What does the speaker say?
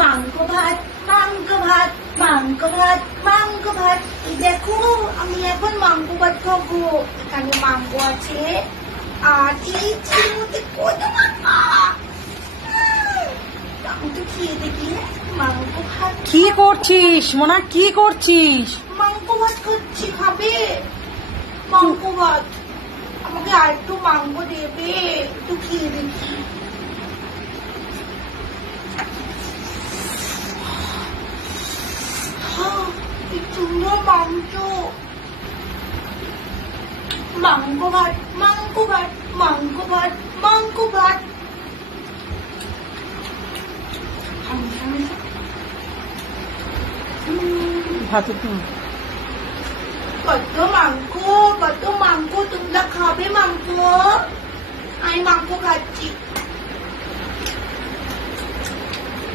মাংস ভাত, মাংস ভাত, মাংস ভাত, মাংস ভাত। এই দেখো আমি এখন মাংস ভাত খাবো। এখানে মাংস আছে আর এই চিড়ের মধ্যে কত মাংস। আমি তো খেয়ে দেখি। মাংস ভাত। কি করছিস মোনা, কি করছিস? মাংস ভাত খাচ্ছি, খাবে? মাংস ভাত। আমাকে আর একটু মাংস দেবে, একটু খেয়ে দেখি। কি সুন্দর মাংস। মাংস ভাত, মাংস ভাত, মাংস ভাত, মাংস ভাত। ভাত কত মাংস, কত মাংস। তোমরা খাবে মাংস? আমি মাংস খাচ্ছি।